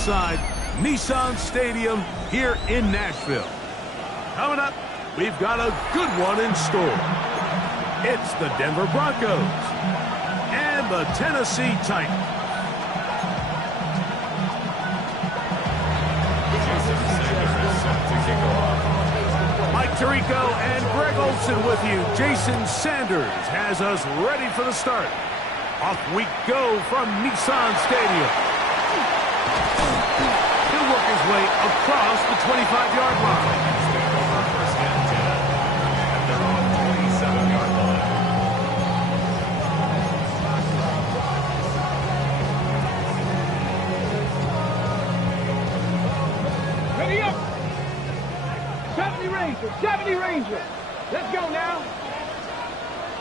inside Nissan Stadium here in Nashville. Coming up, we've got a good one in store. It's the Denver Broncos and the Tennessee Titans. Mike Tirico and Greg Olsen with you. Jason Sanders has us ready for the start. Off we go from Nissan Stadium. He'll work his way across the 25-yard line. Ready up! 70 Ranger, 70 Ranger. Let's go now.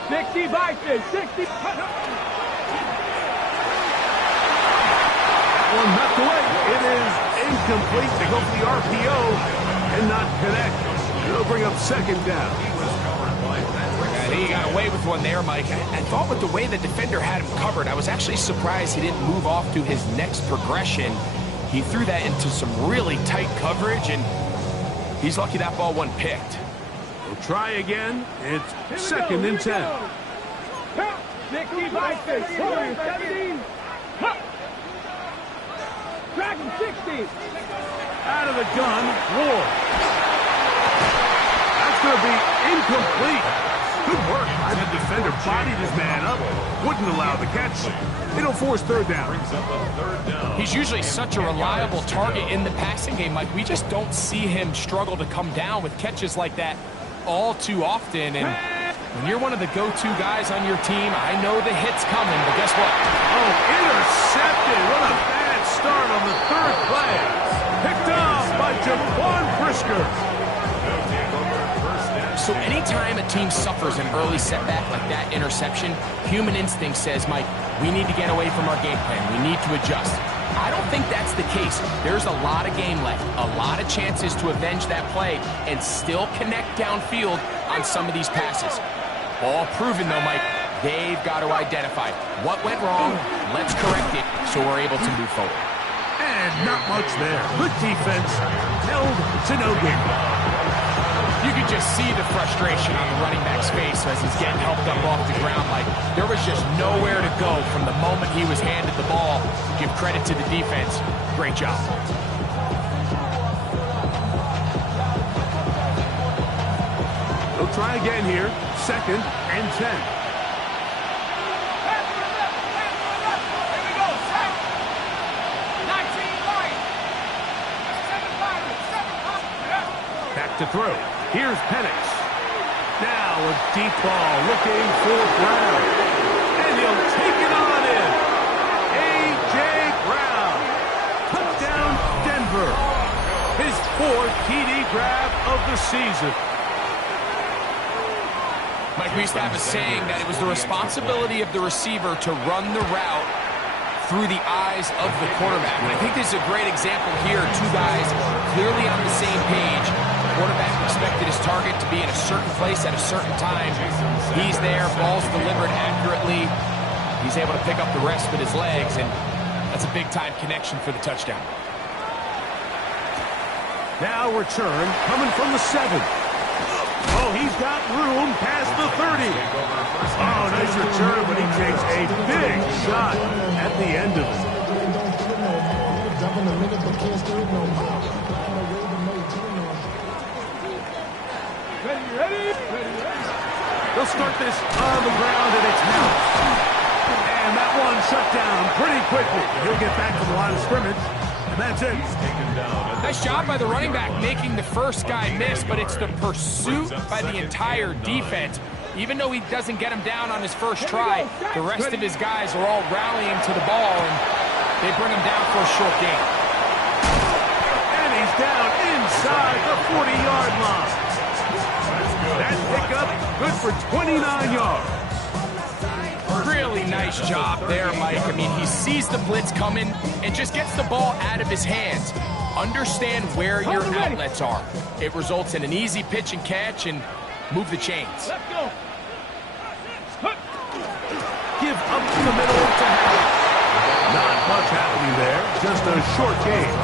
60 Bison, 60. One knocked away. It is incomplete. They go for the RPO and not connect. It'll bring up second down. I think he got away with one there, Mike. I thought with the way the defender had him covered, I was actually surprised he didn't move off to his next progression. He threw that into some really tight coverage, and he's lucky that ball wasn't picked. We'll try again. It's second and 10. 60 Bison, 70. Dragon 60. Out of the gun, Ward. That's going to be incomplete. Good work. The defender bodied his man up, wouldn't allow the catch. It'll force third down. He's usually such a reliable target in the passing game, Mike. We just don't see him struggle to come down with catches like that all too often. And when you're one of the go-to guys on your team, I know the hit's coming, but guess what? Oh, intercepted. What a bad start on the third play. Picked off by Jaquan Brisker. So anytime a team suffers an early setback like that interception, human instinct says, Mike, we need to get away from our game plan. We need to adjust. I don't think that's the case. There's a lot of game left, a lot of chances to avenge that play and still connect downfield on some of these passes. All proven, though, Mike. They've got to identify what went wrong, let's correct it so we're able to move forward. And not much there. Good defense held to no gain. You could just see the frustration on the running back's face as he's getting helped up off the ground. Like, there was just nowhere to go from the moment he was handed the ball. Give credit to the defense. Great job. They'll try again here. Second and 10. Back to throw. Here's Penix. Now a deep ball looking for Brown. And he'll take it on in. A.J. Brown. Touchdown, Denver. His fourth TD grab of the season. Mike, we used to have a saying that it was the responsibility of the receiver to run the route through the eyes of the quarterback. And I think this is a great example here. Two guys clearly on the same page. Quarterback expected his target to be in a certain place at a certain time. He's there, ball's delivered accurately. He's able to pick up the rest with his legs, and that's a big-time connection for the touchdown. Now return coming from the 7. Oh, he's got room past the 30. Oh, nice return, but he takes a big shot at the end of it. Ready? They'll start this on the ground, and it's House. And that one shut down pretty quickly. He'll get back to the line of scrimmage, and that's it. Nice job by the running back making the first guy miss, but it's the pursuit by the entire defense. Even though he doesn't get him down on his first try, the rest of his guys are all rallying to the ball, and they bring him down for a short gain. And he's down inside the 40-yard line. That pickup good for 29 yards. Really nice job there, Mike. I mean, he sees the blitz coming and just gets the ball out of his hands. Understand where your outlets are. It results in an easy pitch and catch and move the chains. Let's go. Give up to the middle to Howard. Not much happening there. just a short game.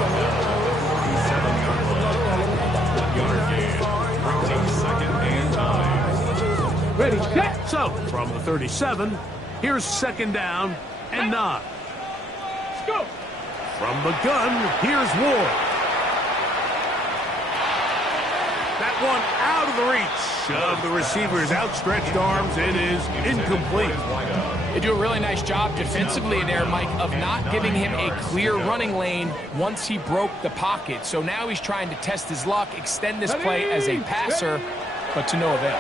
Ready, set. So, from the 37, here's second down and 9. Let's go. From the gun, here's Ward. That one out of the reach of the receiver's outstretched arms. It is incomplete. They do a really nice job defensively there, Mike, of not giving him a clear running lane once he broke the pocket. So now he's trying to test his luck, extend this play as a passer, but to no avail.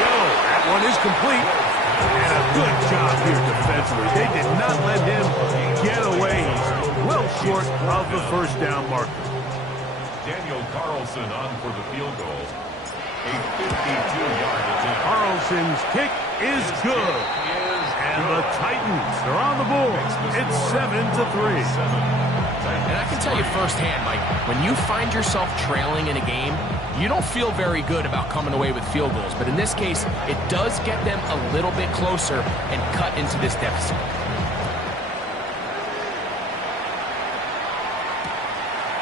That one is complete. And a good job here defensively. They did not let him get away. He's well short of the first down marker. Daniel Carlson on for the field goal. A 52-yard attempt. Carlson's kick is good. And the Titans are on the board. It's 7-3. And I can tell you firsthand, Mike, when you find yourself trailing in a game, you don't feel very good about coming away with field goals. But in this case, it does get them a little bit closer and cut into this deficit.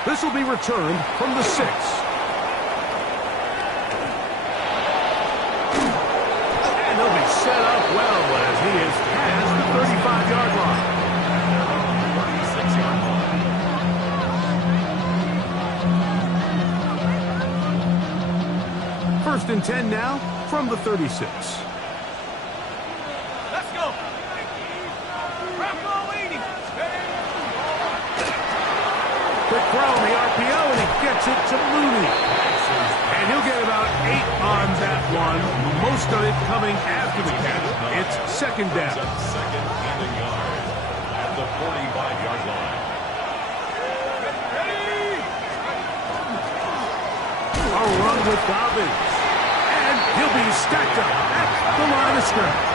This will be returned from the 6. And he'll be set up well as he is past the 35-yard line. 36-yard line. First and 10 now from the 36. Let's go. Rocco leading. Quick throw on the RPO, and he gets it to Mooney. And he'll get about 8 on that one. Most of it coming after the catch. It's second down. Second and a yard at the 45-yard line. A run with Dobbins. And he'll be stacked up at the line of scrimmage.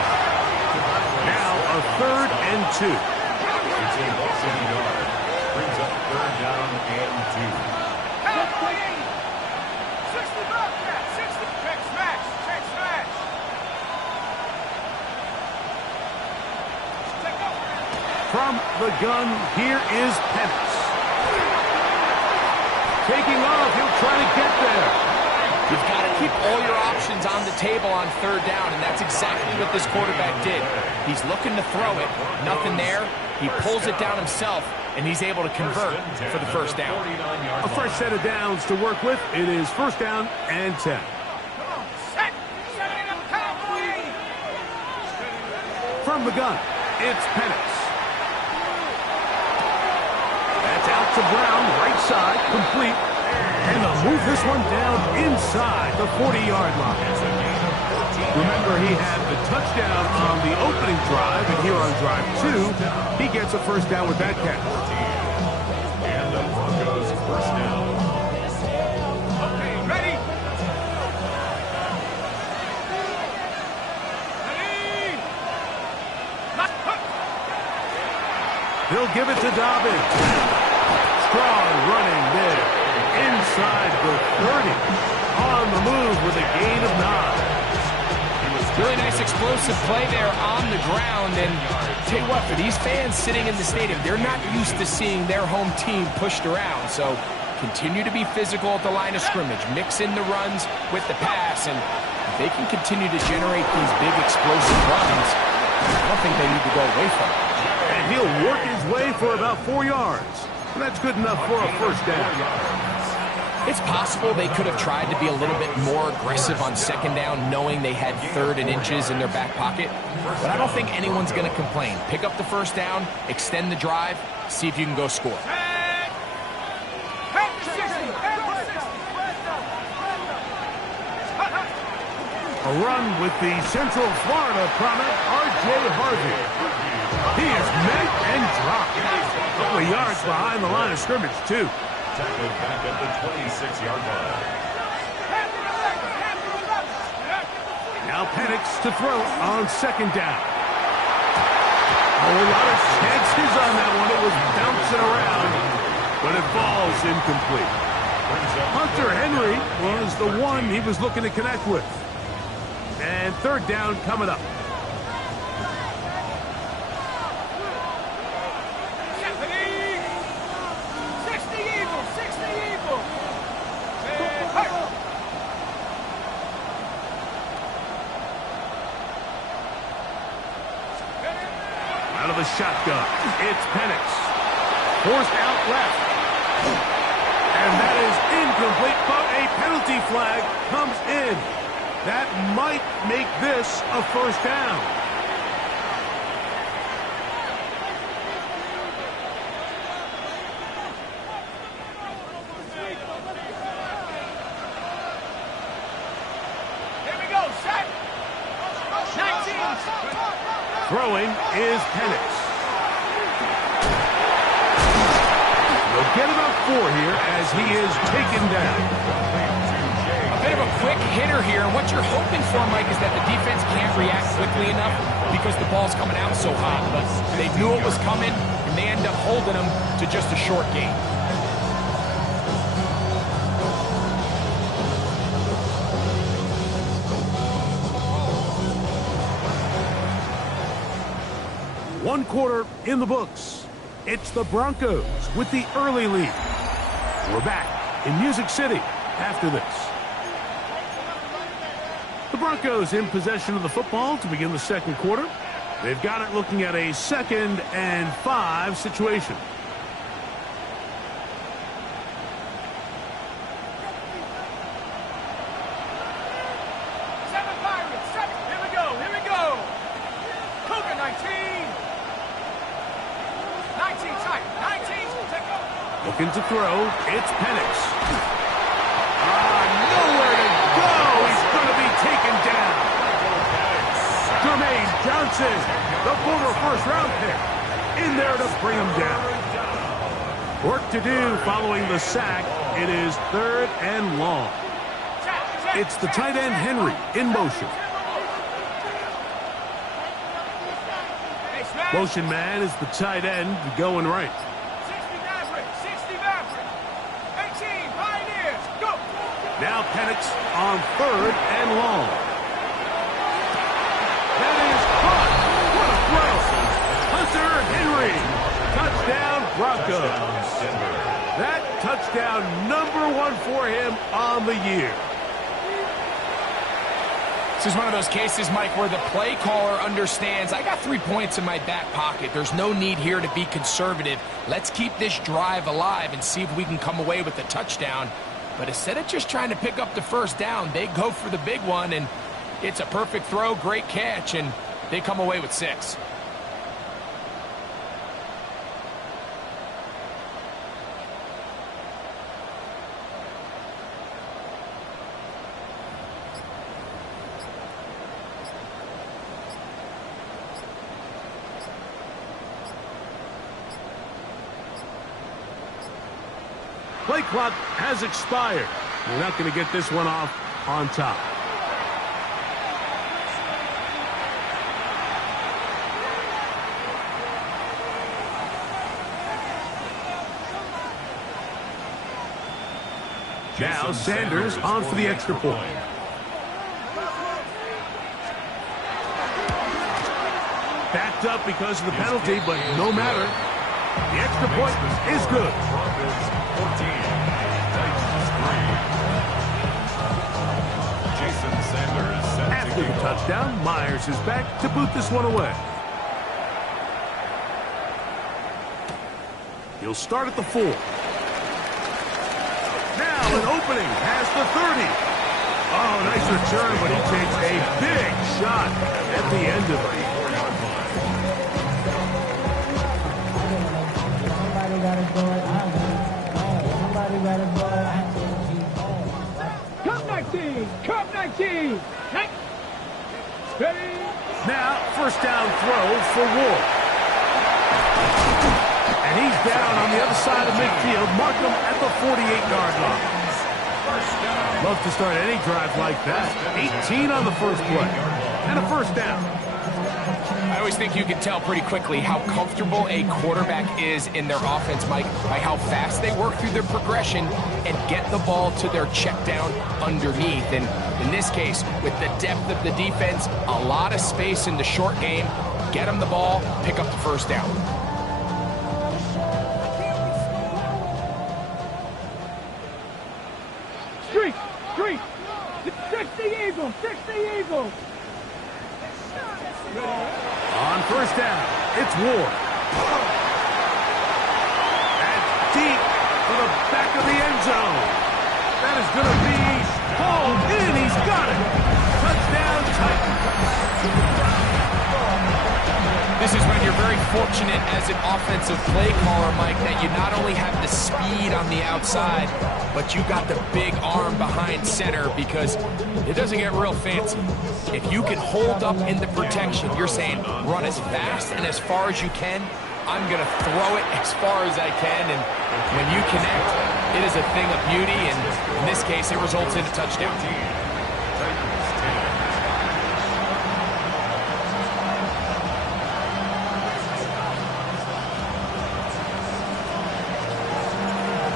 Now a 3rd and 2. It's a loss of a yard. Brings up 3rd down and 2. From the gun, here is Penix. Taking off, he'll try to get there. You've got to keep all your options on the table on 3rd down, and that's exactly what this quarterback did. He's looking to throw it, nothing there. He pulls it down himself, and he's able to convert for the first down. A fresh set of downs to work with. It is 1st down and 10. From the gun, it's Penix. That's out to Brown, right side, complete. And they'll move this one down inside the 40-yard line. Remember, he had the touchdown on the opening drive, and here on drive 2, he gets a first down with that catch. And the Broncos first down. Okay, ready? He'll give it to Dobbins. Strong running there. Inside the 30. On the move with a gain of 9. Really nice explosive play there on the ground. And tell you what, for these fans sitting in the stadium, they're not used to seeing their home team pushed around. So continue to be physical at the line of scrimmage. Mix in the runs with the pass. And if they can continue to generate these big explosive runs, I don't think they need to go away from it. And he'll work his way for about 4 yards. And that's good enough for a first down. It's possible they could have tried to be a little bit more aggressive on 2nd down, knowing they had 3rd and inches in their back pocket. But I don't think anyone's going to complain. Pick up the first down, extend the drive, see if you can go score. A run with the Central Florida product, R.J. Harvey. He is met and dropped. A couple of yards behind the line of scrimmage, too. Tackled back at the 26-yard line. Now Penix to throw on 2nd down. A lot of chances on that one. It was bouncing around, but it falls incomplete. Hunter Henry was the one he was looking to connect with. And 3rd down coming up. the shotgun. It's Penix. Forced out left. And that is incomplete, but a penalty flag comes in. That might make this a first down. Here we go, set. 19. Throwing is Penix. They'll get about 4 here as he is taken down. A bit of a quick hitter here. What you're hoping for, Mike, is that the defense can't react quickly enough because the ball's coming out so hot. But they knew it was coming, and they end up holding them to just a short gain. One quarter in the books. It's the Broncos with the early lead. We're back in Music City after this. The Broncos in possession of the football to begin the second quarter. They've got it looking at a 2nd and 5 situation. Seven Pirates, seven. Here we go, here we go. Cougar 19. 19 tight, 19, take over. Looking to throw, it's Penix. Nowhere to go. He's going to be taken down. Jermaine Johnson, the former first-round pick, in there to bring him down. Work to do following the sack. It is 3rd and long. It's the tight end Henry in motion. Motion man is the tight end going right. 60 Maverick, 60 Maverick. 18 Pioneers, go. Now Penix on 3rd and long. That is caught. What a throw. Hunter Henry. Touchdown Broncos. That touchdown number 1 for him on the year. This is one of those cases, Mike, where the play caller understands, I got 3 points in my back pocket. There's no need here to be conservative. Let's keep this drive alive and see if we can come away with a touchdown. But instead of just trying to pick up the first down, they go for the big one, and it's a perfect throw, great catch, and they come away with 6. Play clock has expired. We're not going to get this one off on top. Now Sanders on for the extra point. Backed up because of the penalty, but no matter. The extra point is good. 14, Titans 3. Jason Sanders set After to the kick off. touchdown, Myers is back to boot this one away. He'll start at the 4. Now an opening past the 30. Oh, nice return, but he takes a big shot at the end of it. Cup 19, Cup 19. Ready? Now, first down throw for Ward. And he's down on the other side of midfield. Mark him at the 48-yard line. Love to start any drive like that. 18 on the first play. And a first down. I always think you can tell pretty quickly how comfortable a quarterback is in their offense, Mike, by how fast they work through their progression and get the ball to their check down underneath. And in this case, with the depth of the defense, a lot of space in the short game, get them the ball, pick up the first down. Street, 60 Eagles, 60 Eagles. On first down, it's Ward. That's deep for the back of the end zone. That is going to be hauled in. He's got it. Touchdown, Titans. This is when you're very fortunate as an offensive play caller, Mike, that you not only have the speed on the outside, but you got the big arm behind center, because it doesn't get real fancy. If you can hold up in the protection, you're saying run as fast and as far as you can. I'm going to throw it as far as I can, and when you connect, it is a thing of beauty, and in this case, it results in a touchdown.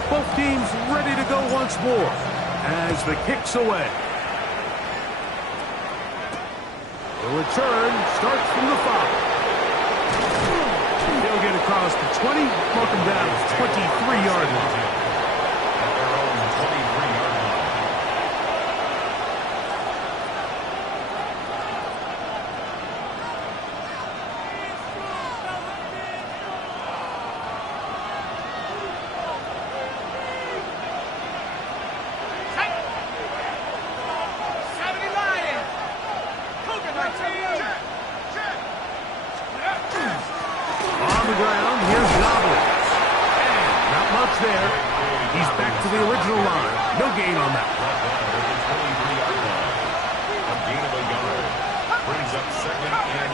Both teams ready to go once more as the kick's away. The return starts from the 5. They'll get across the 20, mark them down at the 23-yard line. At their own 23-yard line. On the ground, here's Nobley. And not much there. He's back to the original line. No gain on that. A gain of a yard. Brings up 2nd and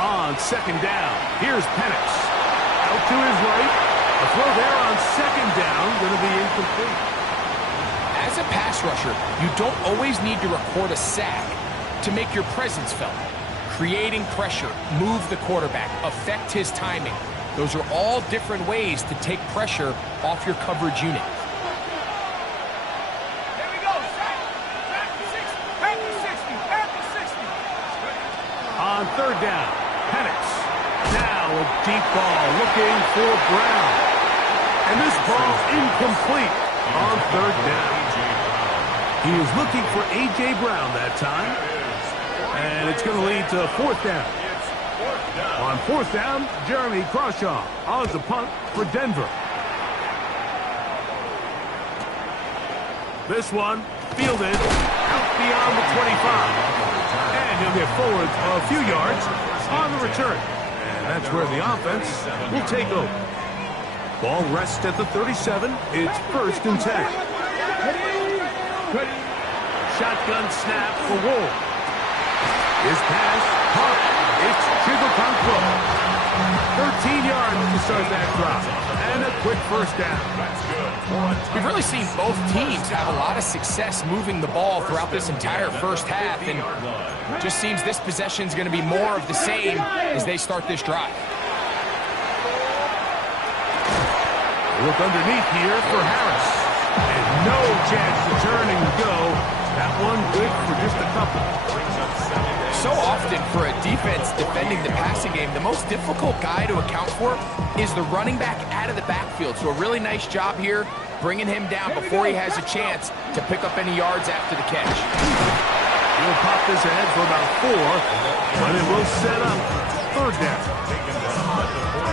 9. On second down, here's Penix. Out to his right. A throw there on second down, going to be incomplete. As a pass rusher, you don't always need to record a sack to make your presence felt. Creating pressure, move the quarterback, affect his timing. Those are all different ways to take pressure off your coverage unit. Here we go. Back to 60. On third down, Penix. Now a deep ball looking for Brown. And this ball incomplete on third down. He was looking for A.J. Brown that time. And it's going to lead to fourth down. On fourth down, Jeremy Crawshaw on the punt for Denver. This one fielded out beyond the 25. And he'll get forward a few yards on the return. And that's where the offense will take over. Ball rests at the 37. It's 1st and 10. Shotgun snap for Wolf. His pass caught. It's Chigokonko. 13 yards to start that drop. And a quick first down. We've really seen both teams have a lot of success moving the ball throughout this entire first half, and it just seems this possession is going to be more of the same as they start this drive. Look underneath here for Harris. And no chance to turn and go. That one good for just a couple. So often for a defense defending the passing game, the most difficult guy to account for is the running back out of the backfield. So a really nice job here, bringing him down before he has a chance to pick up any yards after the catch. He'll pop this ahead for about 4, but it will set up third down.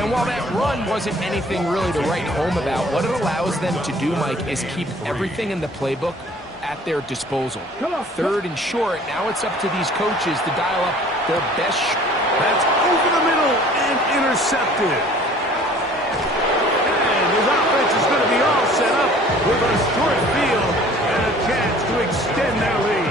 And while that run wasn't anything really to write home about, what it allows them to do, Mike, is keep everything in the playbook at their disposal. Third and short, now it's up to these coaches to dial up their best. That's over the middle and intercepted. And his offense is going to be all set up with a short field and a chance to extend their lead.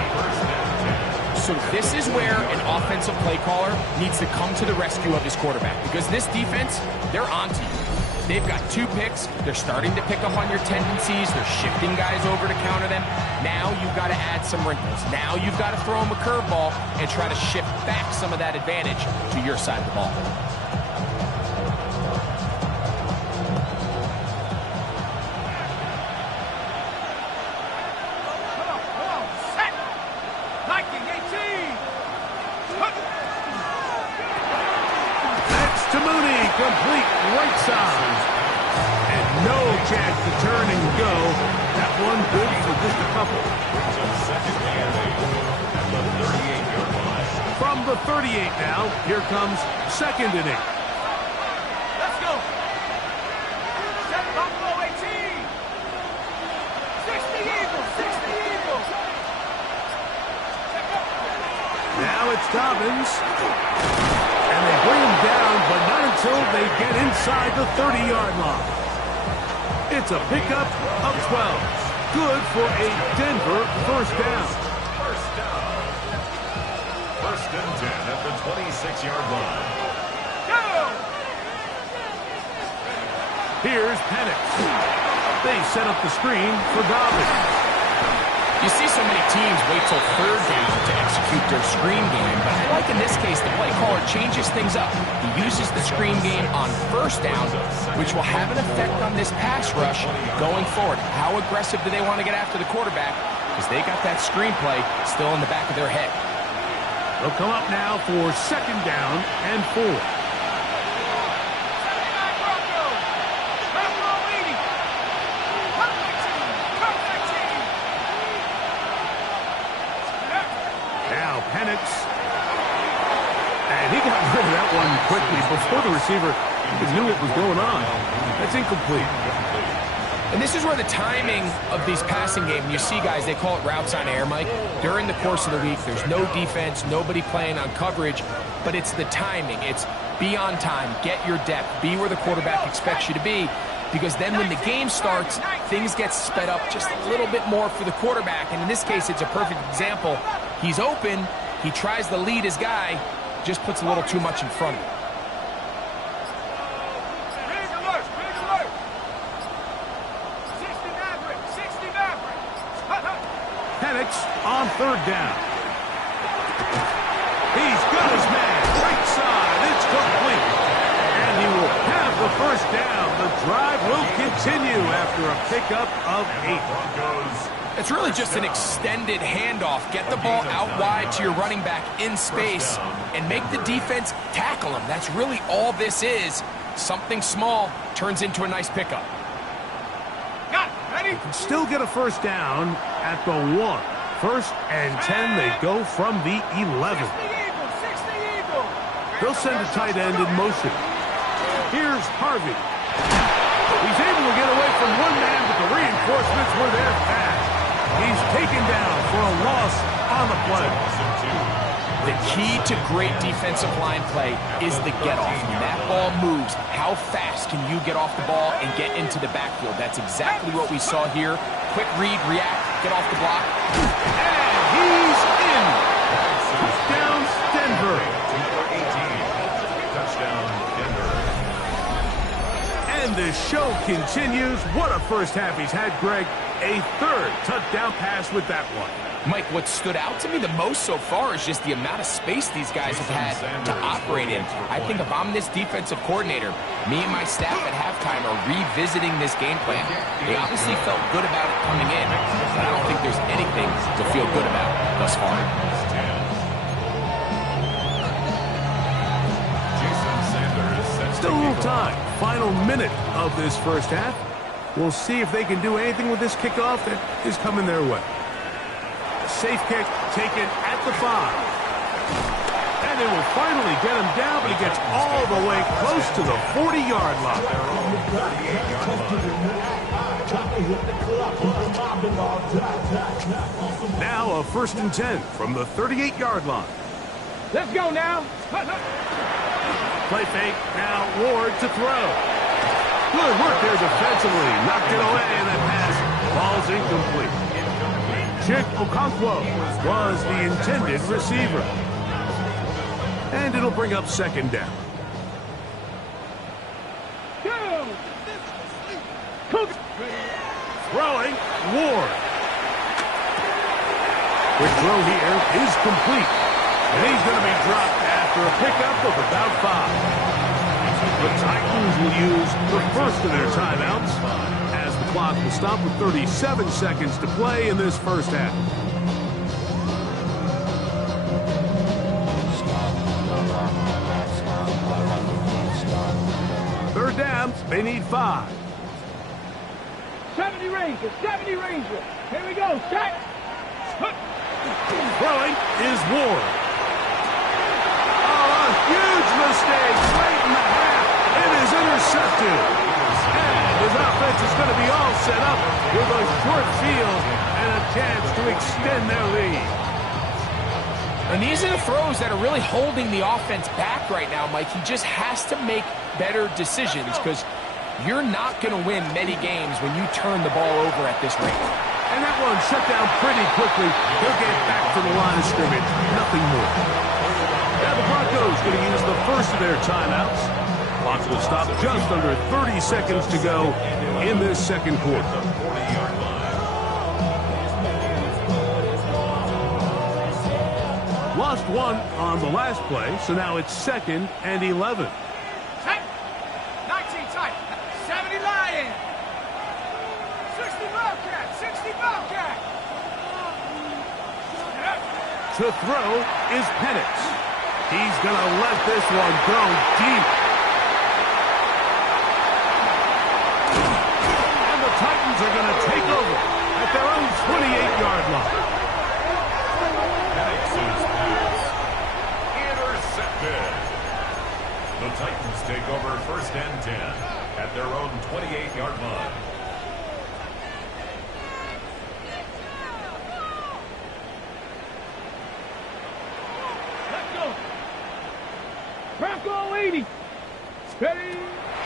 So this is where an offensive play caller needs to come to the rescue of his quarterback, because this defense, they're onto you. They've got 2 picks. They're starting to pick up on your tendencies. They're shifting guys over to counter them. Now you've got to add some wrinkles. Now you've got to throw them a curveball and try to shift back some of that advantage to your side of the ball. Set. Liking 18. That's to Mooney, complete right side. And no chance to turn and go. That one good for just a couple. the 38-yard line. From the 38 now, here comes second inning. Let's go. Set Buffalo 18. 60 Eagles. 60 Eagles. Now it's Dobbins. And they bring him down, but not until they get inside the 30-yard line. It's a pickup of 12. Good for a Denver first down. First down. First and 10 at the 26-yard line. Go. Here's Penix. They set up the screen for Dobbins. You see so many teams wait till third down to execute their screen game, but I like in this case the play caller changes things up. He uses the screen game on first down, which will have an effect on this pass rush going forward. How aggressive do they want to get after the quarterback? Because they got that screen play still in the back of their head. They'll come up now for second down and 4. Now Penix. And he got rid of that one quickly before the receiver even knew what was going on. That's incomplete. And this is where the timing of these passing games, you see guys, they call it routes on air, Mike. During the course of the week, there's no defense, nobody playing on coverage, but it's the timing. It's be on time, get your depth, be where the quarterback expects you to be, because then when the game starts, things get sped up just a little bit more for the quarterback. And in this case, it's a perfect example. He's open, he tries to lead his guy, just puts a little too much in front of him. Penix on third down. He's got his man. Right side. It's complete. And he will have the first down. The drive will continue after a pickup of 8. It's really just an extended handoff. Get the ball out wide to your running back in space and make the defense tackle him. That's really all this is. Something small turns into a nice pickup. Ready? Still get a first down at the 1. First and 10, they go from the 11. 60 Eagles. They'll send a tight end in motion. Here's Harvey. He's able to get away from one man, but the reinforcements were there fast. He's taken down for a loss on the play. The key to great defensive line play is the get-off. When that ball moves, how fast can you get off the ball and get into the backfield? That's exactly what we saw here. Quick read, react, get off the block. And he's in. Touchdown, Denver. Touchdown, Denver. And the show continues. What a first half he's had, Greg. A third touchdown pass with that one. Mike, what stood out to me the most so far is just the amount of space these guys have had to operate in. I think if I'm this defensive coordinator, me and my staff at halftime are revisiting this game plan. They obviously felt good about it coming in, but I don't think there's anything to feel good about thus far. Still a little time. Final minute of this first half. We'll see if they can do anything with this kickoff that is coming their way. Safe kick taken at the 5. And they will finally get him down, but he gets all the way close to the 40-yard line. Now a first and 10 from the 38-yard line. Let's go now. Play fake. Now Ward to throw. Good work there defensively. Knocked it away, and that pass falls incomplete. Chig Okonkwo was the intended receiver. And it'll bring up second down. Throwing, Ward. Quick throw here is complete. And he's going to be dropped after a pickup of about 5. The Titans will use the first of their timeouts as the clock will stop with 37 seconds to play in this first half. Third down, they need 5. 70 Ranger. Here we go. Set. Throwing is Ward. Oh, a huge mistake late in the half. It is intercepted. And his offense is going to be all set up with a short field and a chance to extend their lead. And these are the throws that are really holding the offense back right now, Mike. He just has to make better decisions because you're not going to win many games when you turn the ball over at this rate. And that one shut down pretty quickly. He'll get back to the line of scrimmage. Nothing more. Now the Broncos going to use the first of their timeouts. Clock will stop just under 30 seconds to go in this second quarter. Lost one on the last play, so now it's 2nd and 11. Tight. 19 tight. 70 Lion. 60 Bobcat. 60 Bobcat. To throw is Penix. He's going to let this one go deep. And the Titans are going to take over at their own 28-yard line. The Titans take over 1st and 10 at their own 28-yard line. Let's go. Bronco 80. Steady.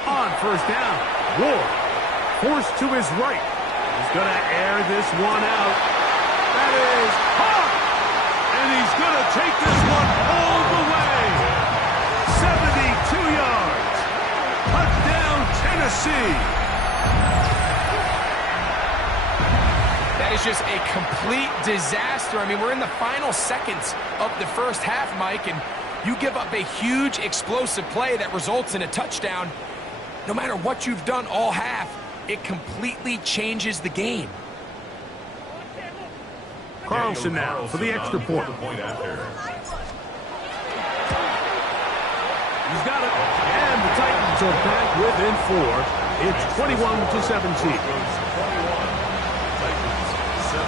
On 1st down, Ward forced to his right. He's going to air this one out. That is hot. And he's going to take this one all the way. 72 yards. Touchdown, Tennessee. That is just a complete disaster. I mean, we're in the final seconds of the first half, Mike, and you give up a huge explosive play that results in a touchdown. No matter what you've done all half, it completely changes the game. Carlson now for the extra point. He's got it. And the Titans are back within 4. It's 21-17. Titans 17.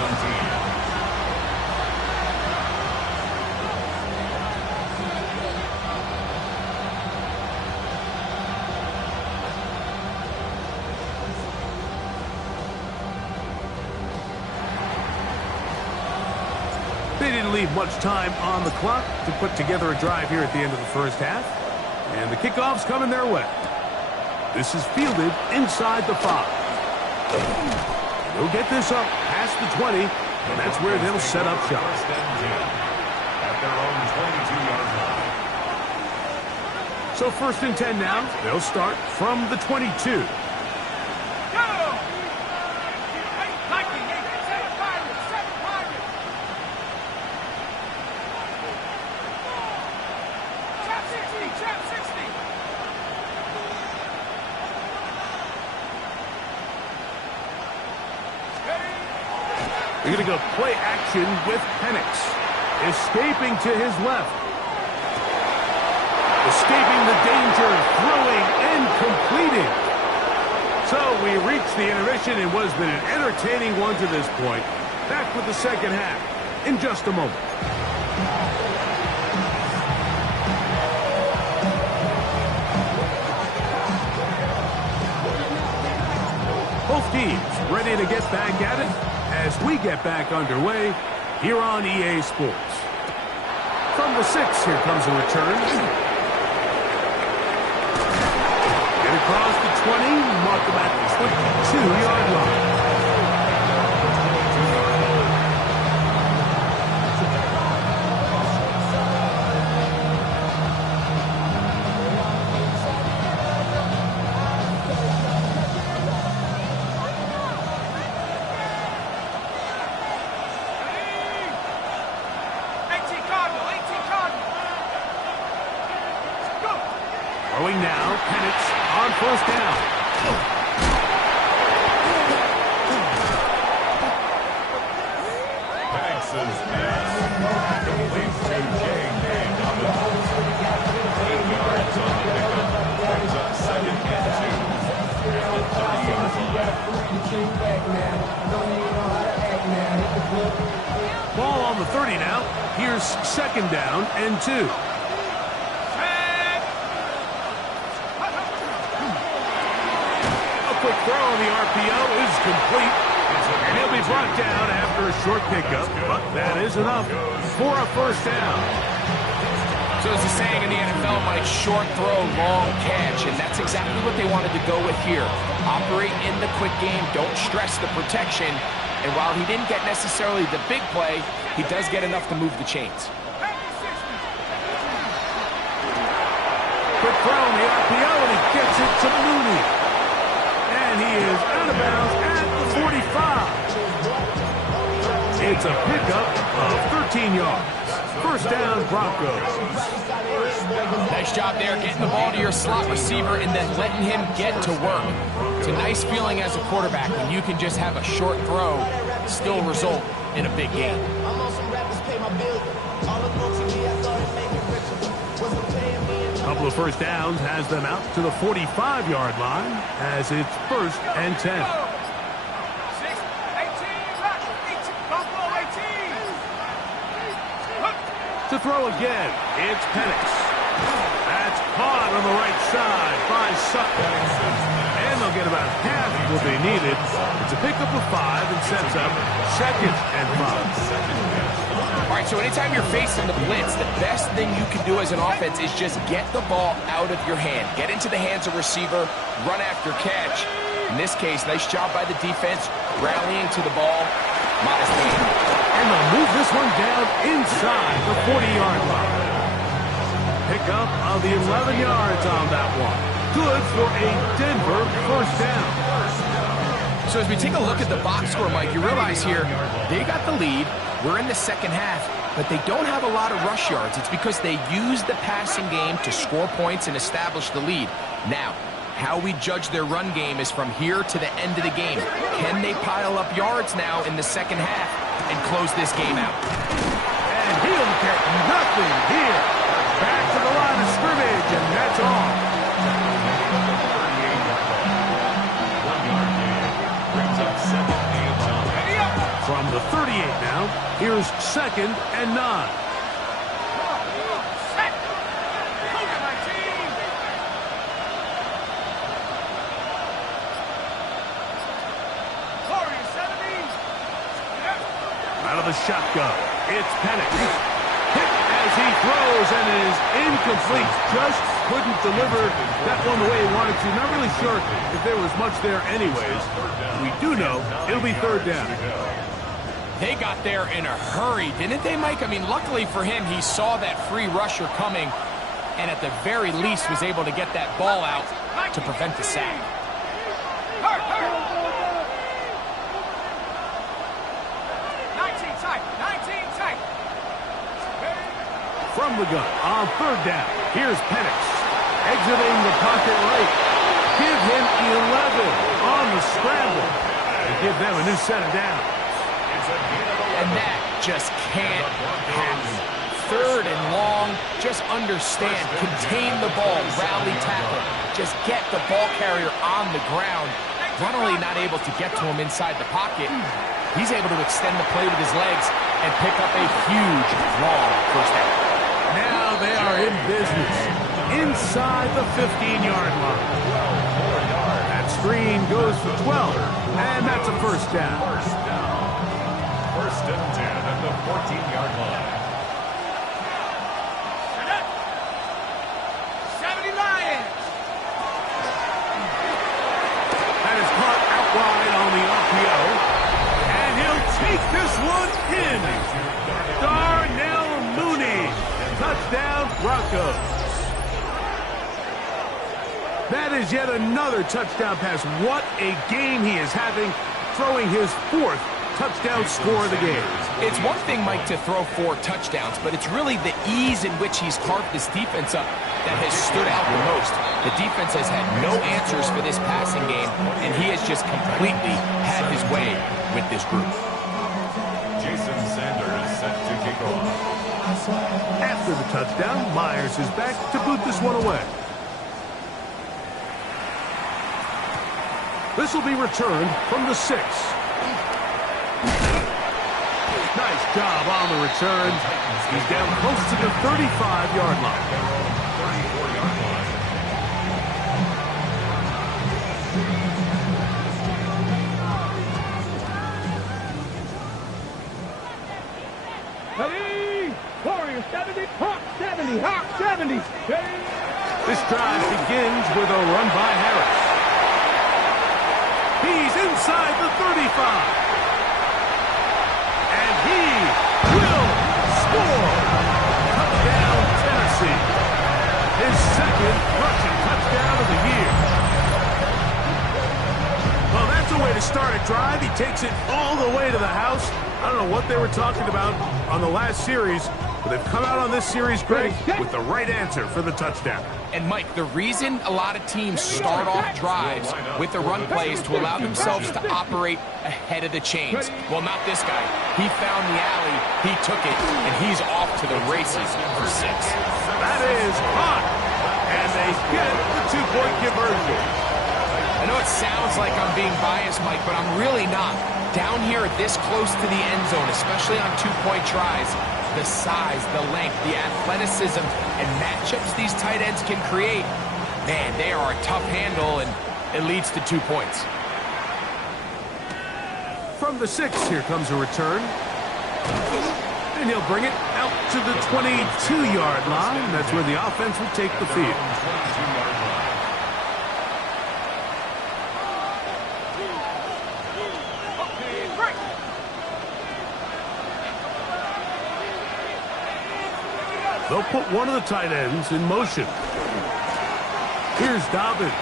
They didn't leave much time on the clock to put together a drive here at the end of the first half. And the kickoff's coming their way. This is fielded inside the 5. They'll get this up past the 20, and that's where they'll set up shop. 1st and 10 at their own 22-yard line. So 1st and 10 now. They'll start from the 22. Go. Hey, Mikey. Hey, 7 Pirates. 7 Pirates. Trap 60. Trap 60. They're going to go play action with Penix. Escaping to his left. Escaping the danger, throwing and completing. So we reached the intermission in what has been an entertaining one to this point. Back with the second half in just a moment. Both teams ready to get back at it as we get back underway here on EA Sports. From the 6, here comes a return. Get across the 20, mark about the 22-yard line. Throwing now, Penix on 1st down. Penix's pass completes to Jay King on the 8 yards on the pickup. Brings up 2nd and 2 at the 30-yard line. Ball on the 30 now. Here's second down and 2. A quick throw on the RPO is complete. And he'll be brought down after a short pickup. But that is enough for a first down. So as the saying in the NFL, Mike, short throw, long catch, and that's exactly what they wanted to go with here. Operate in the quick game, don't stress the protection, and while he didn't get necessarily the big play, he does get enough to move the chains. Quick throw on the RPO, and he gets it to Mooney. And he is out of bounds at the 45. It's a pickup of 13 yards. First down, Broncos. Nice job there, getting the ball to your slot receiver and then letting him get to work. It's a nice feeling as a quarterback when you can just have a short throw still result in a big game. Couple of first downs has them out to the 45-yard line as it's first and 10. To throw again, it's Penix. That's caught on the right side by Sutton. And they'll get about half what they needed. It's a pickup of 5 and sets up second and 5. All right, so anytime you're facing the blitz, the best thing you can do as an offense is just get the ball out of your hand. Get into the hands of receiver, run after catch. In this case, nice job by the defense, rallying to the ball. Modest gain. And they'll move this one down inside the 40-yard line. Pickup of the 11 yards on that one. Good for a Denver first down. So as we take a look at the box score, Mike, you realize here, they got the lead. We're in the second half, but they don't have a lot of rush yards. It's because they use the passing game to score points and establish the lead. Now, how we judge their run game is from here to the end of the game. Can they pile up yards now in the second half and close this game out? And he'll get nothing here. Back to the line of scrimmage, and that's all. From the 38 now, here's second and 9. Out of the shotgun, it's Penix. Hit as he throws and is incomplete. Just couldn't deliver that one the way he wanted to. Not really sure if there was much there anyways. We do know it'll be third down. They got there in a hurry, didn't they, Mike? I mean, luckily for him, he saw that free rusher coming and at the very least was able to get that ball out to prevent the sack. From the gun on third down, here's Penix. Exiting the pocket right. Give him 11 on the scramble. And give them a new set of downs. And that just can't happen. Third and long, just understand, contain the ball, rally tackle. Just get the ball carrier on the ground. Not only not able to get to him inside the pocket, he's able to extend the play with his legs and pick up a huge, long first down. Now they are in business inside the 15-yard line. That screen goes for 12, and that's a first down. First and 10 at the 14-yard line. 70 Lions. That is caught out wide on the RPO, and he'll take this one in. Darnell Mooney. Touchdown, Broncos. That is yet another touchdown pass. What a game he is having, throwing his 4th touchdown score of the game. It's one thing, Mike, to throw 4 touchdowns, but it's really the ease in which he's carved this defense up that has stood out the most. The defense has had no answers for this passing game, and he has just completely had his way with this group. Jason Sanders set to kick off. After the touchdown, Myers is back to boot this one away. This will be returned from the 6. Not Nice job on the return. He's down close to the 35-yard line. 34-yard line. Ready? Warrior 70, Hawk 70, Hawk 70. Ready? This drive begins with a run by Harris. He's inside the 35. And he will score. Touchdown, Tennessee. His second rushing touchdown of the year. Well, that's a way to start a drive. He takes it all the way to the house. I don't know what they were talking about on the last series, but they've come out on this series great with the right answer for the touchdown. And Mike, the reason a lot of teams start off drives with the run plays to allow themselves to operate ahead of the chains. Well, not this guy. He found the alley, he took it, and he's off to the races for 6. That is hot, and they get the two-point conversion. I know it sounds like I'm being biased, Mike, but I'm really not. Down here this close to the end zone, especially on two-point tries, the size, the length, the athleticism, and matchups these tight ends can create, man, they are a tough handle, and it leads to 2 points. From the 6, here comes a return. And he'll bring it out to the 22-yard line. That's where the offense will take the field. 22-yard line. They'll put one of the tight ends in motion. Here's Dobbins.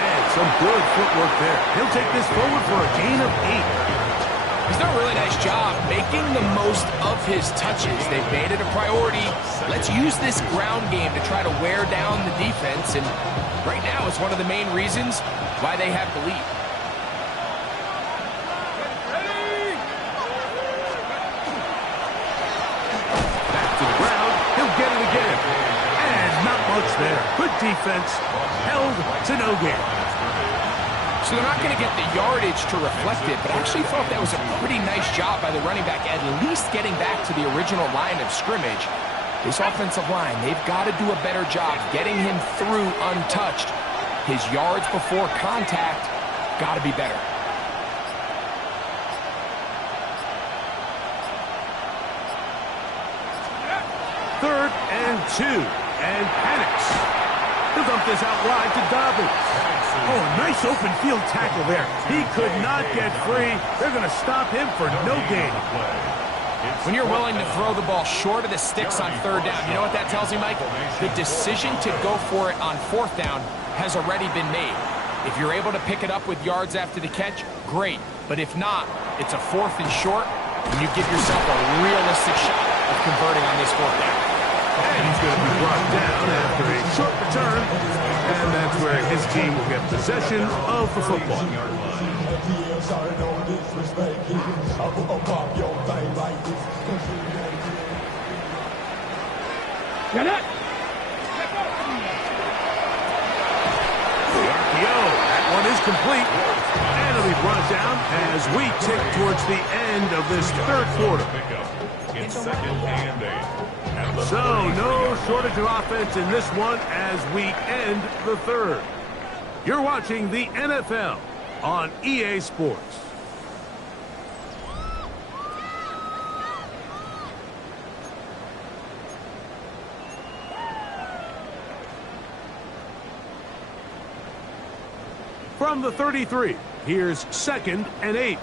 And some good footwork there. He'll take this forward for a gain of 8. He's done a really nice job making the most of his touches. They've made it a priority. Let's use this ground game to try to wear down the defense, and right now it's one of the main reasons why they have the lead. There. Good defense, held to no gain. So they're not going to get the yardage to reflect it, but I actually thought that was a pretty nice job by the running back, at least getting back to the original line of scrimmage. This offensive line, they've got to do a better job getting him through untouched. His yards before contact got to be better. Third and 2. And Penix. He'll dump this out wide to Dobbins. Oh, a nice open field tackle there. He could not get free. They're going to stop him for no gain. When you're willing to throw the ball short of the sticks on 3rd down, you know what that tells me, Mike? The decision to go for it on 4th down has already been made. If you're able to pick it up with yards after the catch, great. But if not, it's a 4th and short, and you give yourself a realistic shot of converting on this 4th down. And he's going to be brought down after a short return. And that's where his team will get possession of the football. Get it! The RPO. That one is complete. And it'll be brought down as we tick towards the end of this 3rd quarter. It's 2nd and 8. So, no shortage of offense in this one as we end the 3rd. You're watching the NFL on EA Sports. From the 33, here's 2nd and 8.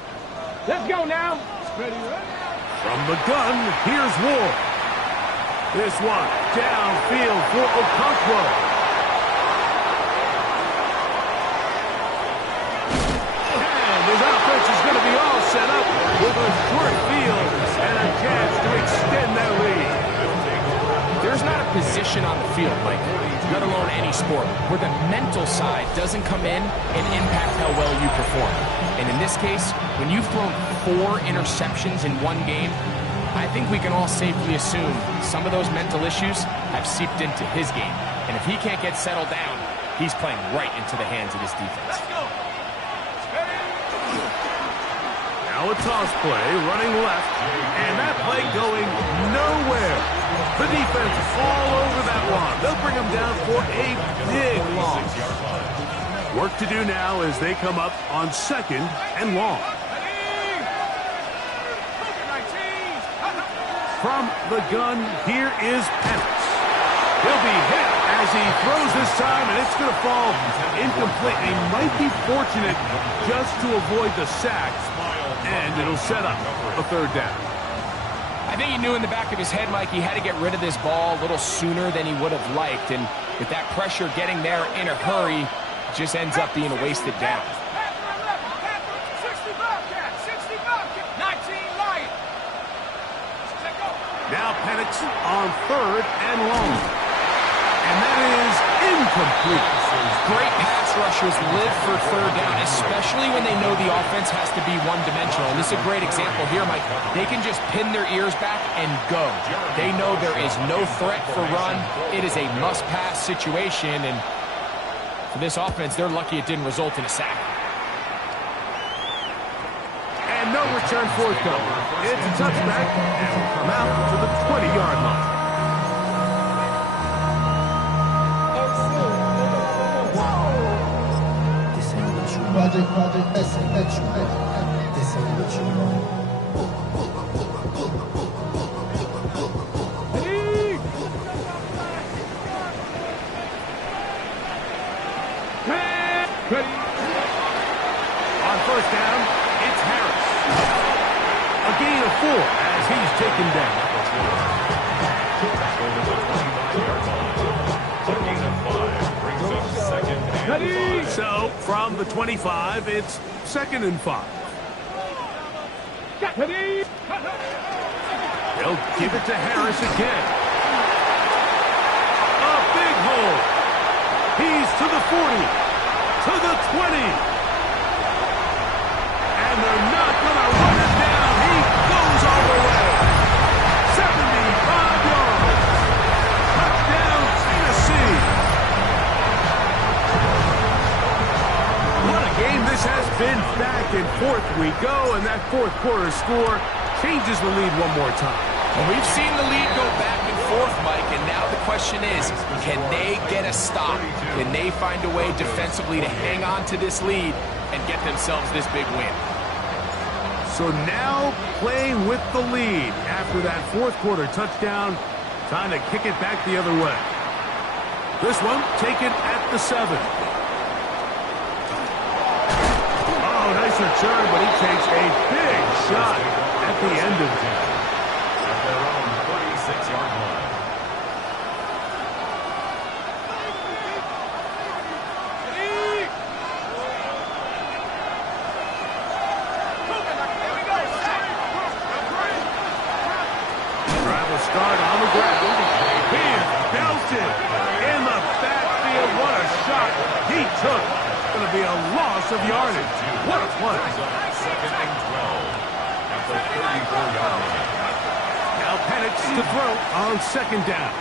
Let's go now. From the gun, here's Ward. This one downfield for Okonkwo. And his offense is going to be all set up with a short field and a chance to extend that lead. There's not a position on the field, Mike, let alone any sport, where the mental side doesn't come in and impact how well you perform. And in this case, when you've thrown 4 interceptions in one game, I think we can all safely assume some of those mental issues have seeped into his game. And if he can't get settled down, he's playing right into the hands of this defense. Now Now a toss play, running left, and that play going nowhere. The defense all over that one. They'll bring him down for a big loss. Work to do now as they come up on 2nd and long. From the gun, here is Penix. He'll be hit as he throws this time, and it's going to fall incomplete. He might be fortunate just to avoid the sack, and it'll set up a 3rd down. I think he knew in the back of his head, Mike, he had to get rid of this ball a little sooner than he would have liked, and with that pressure getting there in a hurry, it just ends up being a wasted down. Now Penix on 3rd and long. And that is incomplete. Great pass rushers live for 3rd down, especially when they know the offense has to be one-dimensional. And this is a great example here, Mike. They can just pin their ears back and go. They know there is no threat for run. It is a must-pass situation, and for this offense, they're lucky it didn't result in a sack. And no return forthcoming. It's a touchback, and will come out to the 20-yard line. Project, this ain't what you want. On 1st down, it's Harris. A gain of 4 as he's taken down. So, from the 25, it's 2nd and 5. They'll give it to Harris again. A big hole. He's to the 40, to the 20. And they're not going to run it down. He goes all the way. 75 yards. Touchdown, Tennessee. What a game this has been. Back and forth we go, and that 4th quarter score changes the lead one more time. Well, we've seen the lead go back and forth, Mike, and now the question is, can they get a stop? Can they find a way defensively to hang on to this lead and get themselves this big win? So now playing with the lead after that 4th quarter touchdown, trying to kick it back the other way. This one taken at the 7. Oh, nice return, but he takes a big shot at the end of it. At their own 36-yard line. Start on the ground. He is belted in the backfield. What a shot he took. It's going to be a loss of yardage. What a play. 2nd and 12 at the 34-yard line. Now Penix to throw on 2nd down.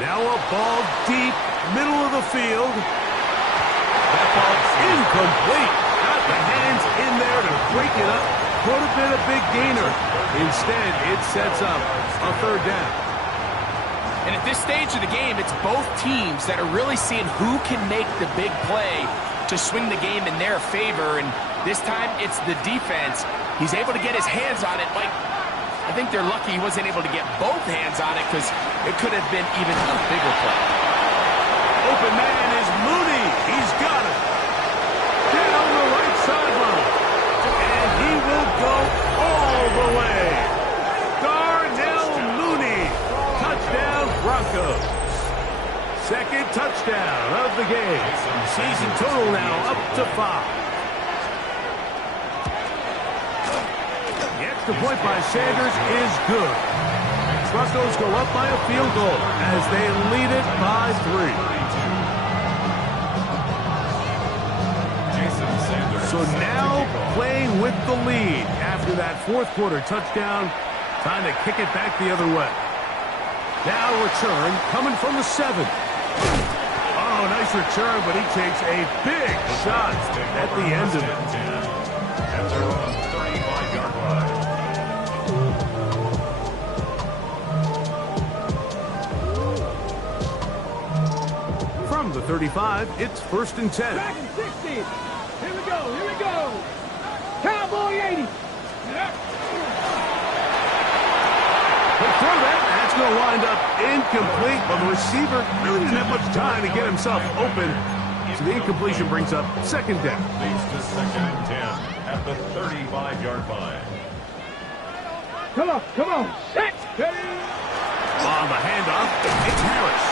Now a ball deep, middle of the field. That ball incomplete. Got the hands in there to break it up. Could have been a big gainer. Instead, it sets up a 3rd down. And at this stage of the game, it's both teams that are really seeing who can make the big play to swing the game in their favor. And this time, it's the defense. He's able to get his hands on it. Like, I think they're lucky he wasn't able to get both hands on it because it could have been even a bigger play. Open man is Mooney. He's got it. Down the right sideline. And he will go all the way. Darnell Mooney. Touchdown Broncos. 2nd touchdown of the game. Season total now up to 5. The extra point by Sanders is good. Broncos go up by a field goal as they lead it by 3. So now playing with the lead after that 4th quarter touchdown, trying to kick it back the other way. Now return coming from the 7. Oh, nice return, but he takes a big shot at the end of it. At their own 35 the 35. It's 1st and 10. Back in 60. Here we go. Here we go. Cowboy 80. He'll throw that. That's going to wind up incomplete, but the receiver really didn't have much time to get himself open. So the incompletion brings up 2nd down. Leads to 2nd and 10 at the 35-yard line. Come on. Come on. Set. Ready. On the handoff, it's Harris.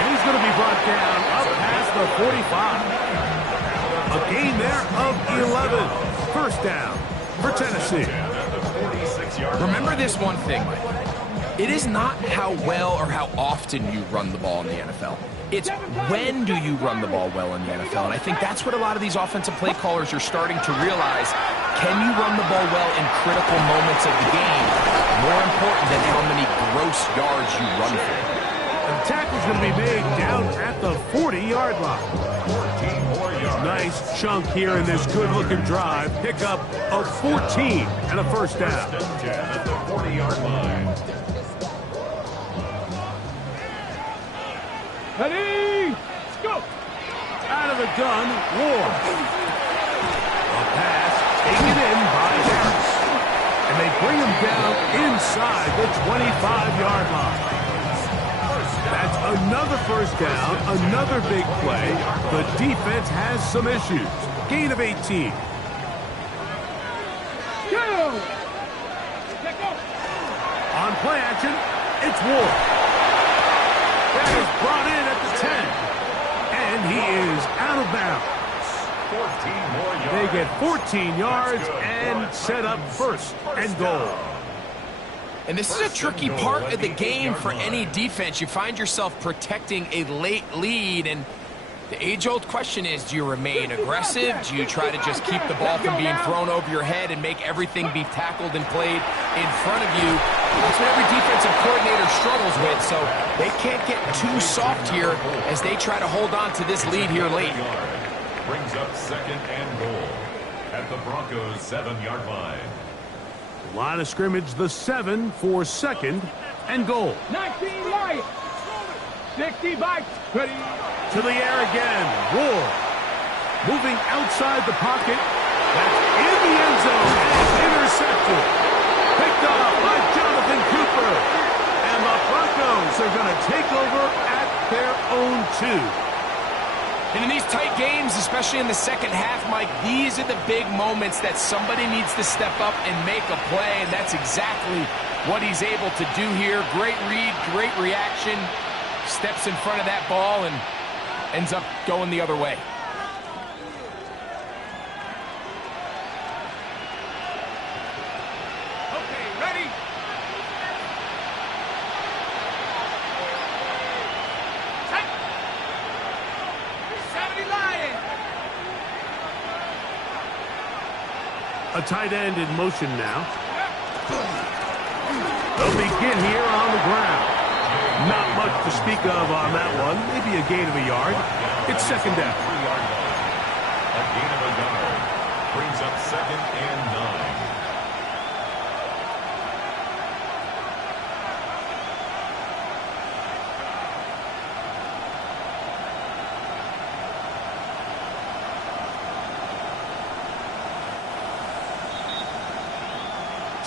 And he's going to be brought down up past the 45. A gain there of 11. 1st down for Tennessee. Remember this one thing, Mike. It is not how well or how often you run the ball in the NFL. It's when do you run the ball well in the NFL. And I think that's what a lot of these offensive play callers are starting to realize. Can you run the ball well in critical moments of the game? More important than how many gross yards you run for. The tackle's going to be made down at the 40-yard line. 14 more yards. Nice chunk here in this good-looking drive. Pick up of 14 and a 1st down. 1st and 10 at the 40-yard line. Ready. Let's go. Out of the gun, Ward. A pass taken in by Harris. And they bring him down inside the 25-yard line. That's another 1st down, another big play. The defense has some issues. Gain of 18. Go. Let go. On play action, it's Ward. That is brought in at the 10. And he is out of bounds. 14 more yards. They get 14 yards and set up 1st and goal. And this is a tricky part of the game for any defense. You find yourself protecting a late lead, and the age-old question is, do you remain aggressive? Do you try to just keep the ball from being thrown over your head and make everything be tackled and played in front of you? That's what every defensive coordinator struggles with, so they can't get too soft here as they try to hold on to this lead here late. Brings up 2nd and goal at the Broncos' 7-yard line. Line of scrimmage, the 7 for 2nd and goal. 19 Lions. 60 Vikes. Ready. To the air again, Ward. Moving outside the pocket. That's in the end zone and intercepted. Picked off by Jonathan Cooper. And the Broncos are going to take over at their own 2. And in these tight games, especially in the 2nd half, Mike, these are the big moments that somebody needs to step up and make a play, and that's exactly what he's able to do here. Great read, great reaction, steps in front of that ball and ends up going the other way. Okay, ready. Set. 70 Lions. A tight end in motion now. They'll begin here on the ground. Not much to speak of on that one. Maybe a gain of a yard. It's 2nd down. 3-yard line. A gain of a yard. Brings up 2nd and 9.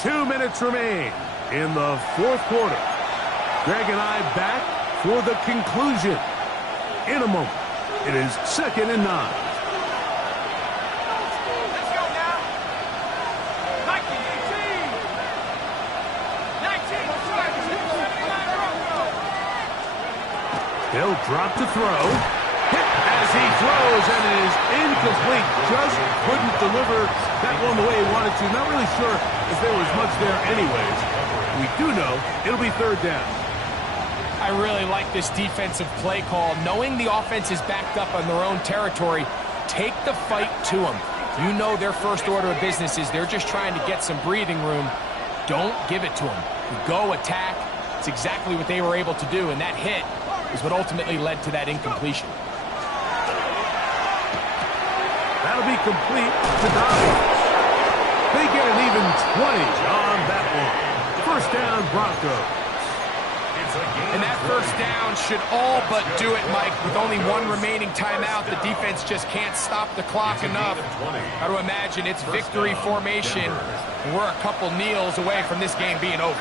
Two minutes remain in the 4th quarter. Greg and I back for the conclusion. In a moment, it is 2nd and 9. Let's go now. 19, 18. 19, 79 Broncos. He'll drop to throw. Hit as he throws, and it is incomplete. Just couldn't deliver that one the way he wanted to. Not really sure if there was much there anyways. We do know it'll be 3rd down. I really like this defensive play call. Knowing the offense is backed up on their own territory, take the fight to them. You know their first order of business is they're just trying to get some breathing room. Don't give it to them. You go attack. It's exactly what they were able to do, and that hit is what ultimately led to that incompletion. That'll be complete to Dobbins. They get an even 20 on that one. 1st down, Broncos. And that first down should all but do it, Mike. With only one remaining timeout, the defense just can't stop the clock enough. Got to imagine it's victory formation. We're a couple kneels away from this game being over.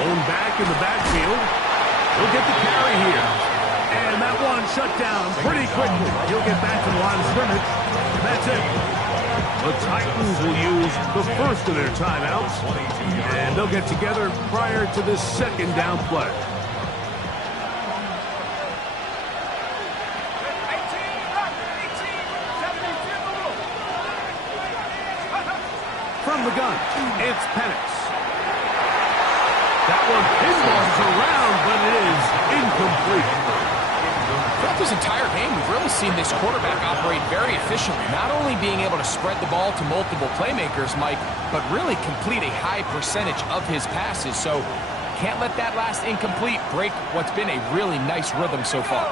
Going back in the backfield. He'll get the carry here. And that one shut down pretty quickly. He'll get back to the line of scrimmage. And that's it. The Titans will use the first of their timeouts. And they'll get together prior to this second down play. From the gun, it's Penix. That one pinballs around, but it is incomplete. Throughout this entire game, we've really seen this quarterback operate very efficiently, not only being able to spread the ball to multiple playmakers, Mike, but really complete a high percentage of his passes. So can't let that last incomplete break what's been a really nice rhythm so far.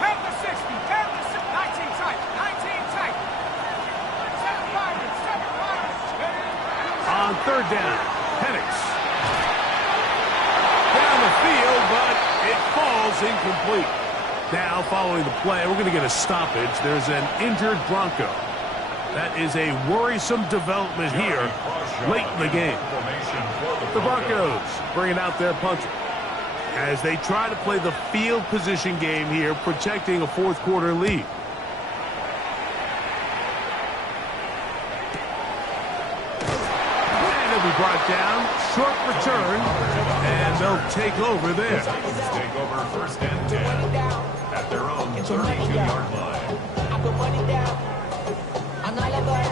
Pound the 60, pound the 19 tight, 19 tight. 7-5. On third down, Penix. Down the field, but it falls incomplete. Now, following the play, we're going to get a stoppage. There's an injured Bronco. That is a worrisome development here late in the game. The Broncos bringing out their punter as they try to play the field position game here, protecting a fourth quarter lead. Brought down, short return, and they'll take over there. Take over first and 10 at their own 32-yard line. I put money down. I'm not a boy.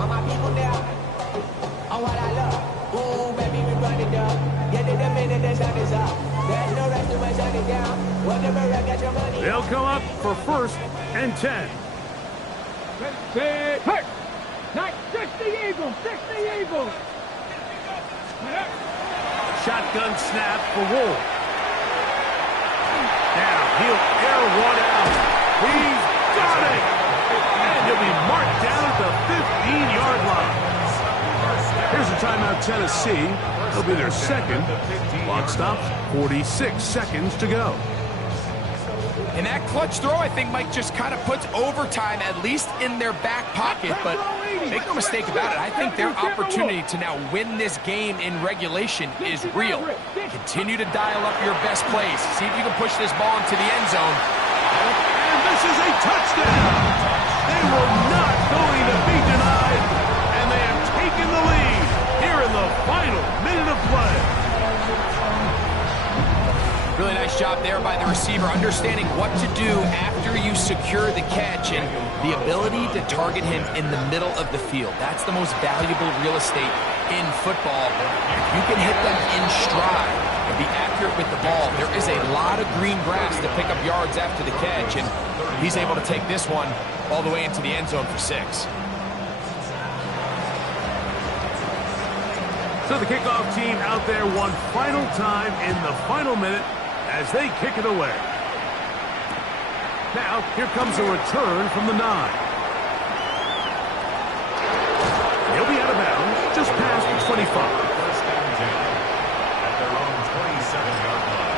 All my people down. On what I love. Ooh, baby, we run it down. Get it the minute the sun is up. There's no rest to my shut it down. Whatever I got your money. They'll come up for first and 10. Hey! Nice. 60 Eagles! 60 Eagles! Shotgun snap for Wolf. Now he'll air one out. He's got it! And he'll be marked down at the 15-yard line. Here's a timeout, Tennessee. It'll be their second. Clock stops, 46 seconds to go. And that clutch throw, I think, Mike, just kind of puts overtime at least in their back pocket. But make no mistake about it, I think their opportunity to now win this game in regulation is real. Continue to dial up your best plays. See if you can push this ball into the end zone. And this is a touchdown! They were not going to be denied, and they have taken the lead here in the final minute of play. Really nice job there by the receiver, understanding what to do after you secure the catch and the ability to target him in the middle of the field. That's the most valuable real estate in football. If you can hit them in stride and be accurate with the ball, there is a lot of green grass to pick up yards after the catch, and he's able to take this one all the way into the end zone for 6. So the kickoff team out there one final time in the final minute as they kick it away. Now, here comes a return from the 9. He'll be out of bounds just past the 25. First and 10 at their own 27-yard line.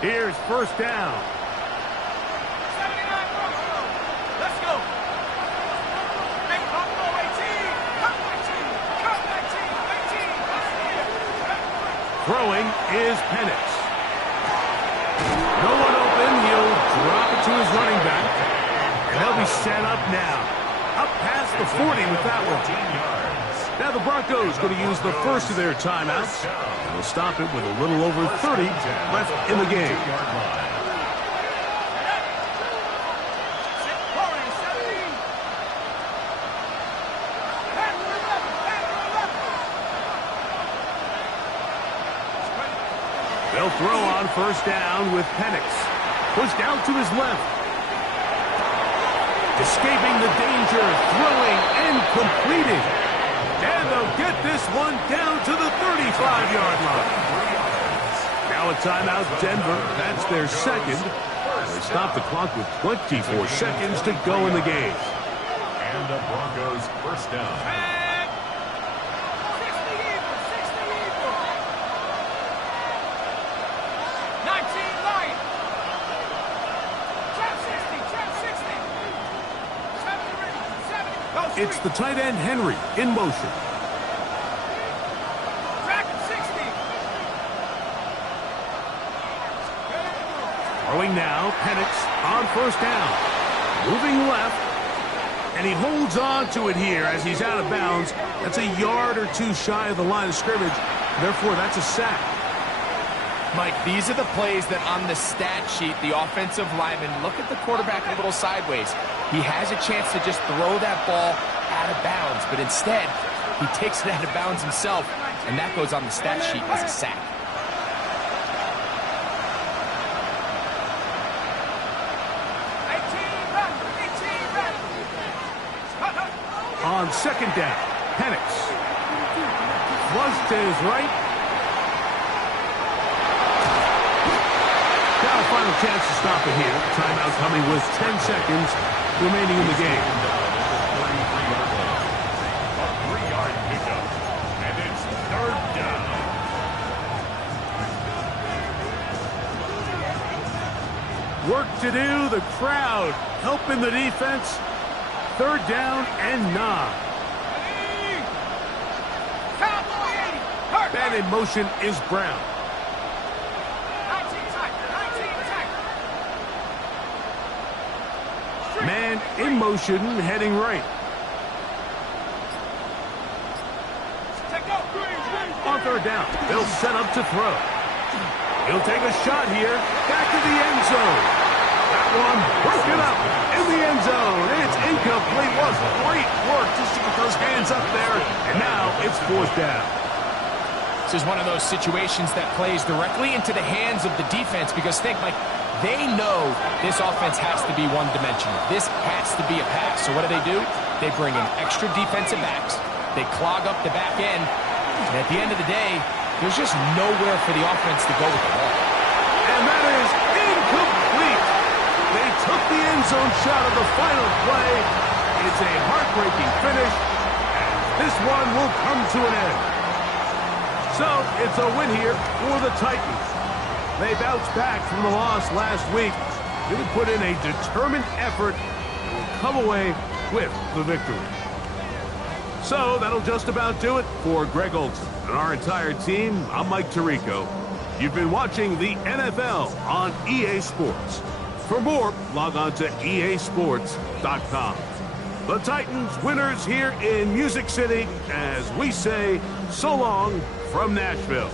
Here's first down. 79 Bronco. Let's go. Hey, Bronco 18. Cut 19. Cut 19. 18. Throwing is Penix. No one open. He'll drop it to his running back. And they'll be set up now. Up past the 40 with that one. 14 yards. Now the Broncos going to use the first of their timeouts. And they'll stop it with a little over 30 left in the game. They'll throw on first down with Penix. Pushed out to his left. Escaping the danger, throwing and completing. And they'll get this one down to the 35-yard line. Now a timeout, Denver. That's their second. They stop the clock with 24 seconds to go in the game. And the Broncos first down. 60 Eagles, 60 Eagles. 19 Lions. Trap 60, trap 60. 70, 70. It's the tight end, Henry, in motion. Dragon 60. Throwing now, Penix on first down. Moving left. And he holds on to it here as he's out of bounds. That's a yard or two shy of the line of scrimmage. Therefore, that's a sack. Mike, these are the plays that on the stat sheet, the offensive lineman, look at the quarterback a little sideways. He has a chance to just throw that ball out of bounds, but instead, he takes it out of bounds himself, and that goes on the stat sheet as a sack. On second down, Penix. Flush to his right. Now a final chance to stop it here. Timeout coming with 10 seconds remaining in the game. A 3-yard pickup. And it's third down. Work to do. The crowd helping the defense. Third down and 9. Man in motion is Brown. 19 tight, 19 tight. Man in motion heading right. On third down, they'll set up to throw. He'll take a shot here. Back to the end zone. That one broken up in the end zone. It's incomplete. Was great work just to get those hands up there. And now it's fourth down. This is one of those situations that plays directly into the hands of the defense because think, Mike, they know this offense has to be one-dimensional. This has to be a pass. So what do? They bring in extra defensive backs. They clog up the back end. And at the end of the day, there's just nowhere for the offense to go with the ball. And that is incomplete. They took the end zone shot of the final play. It's a heartbreaking finish. This one will come to an end. So it's a win here for the Titans. They bounced back from the loss last week. They would put in a determined effort and will come away with the victory. So that'll just about do it for Greg Olsen and our entire team. I'm Mike Tirico. You've been watching the NFL on EA Sports. For more, log on to easports.com. The Titans winners here in Music City as we say so long from Nashville.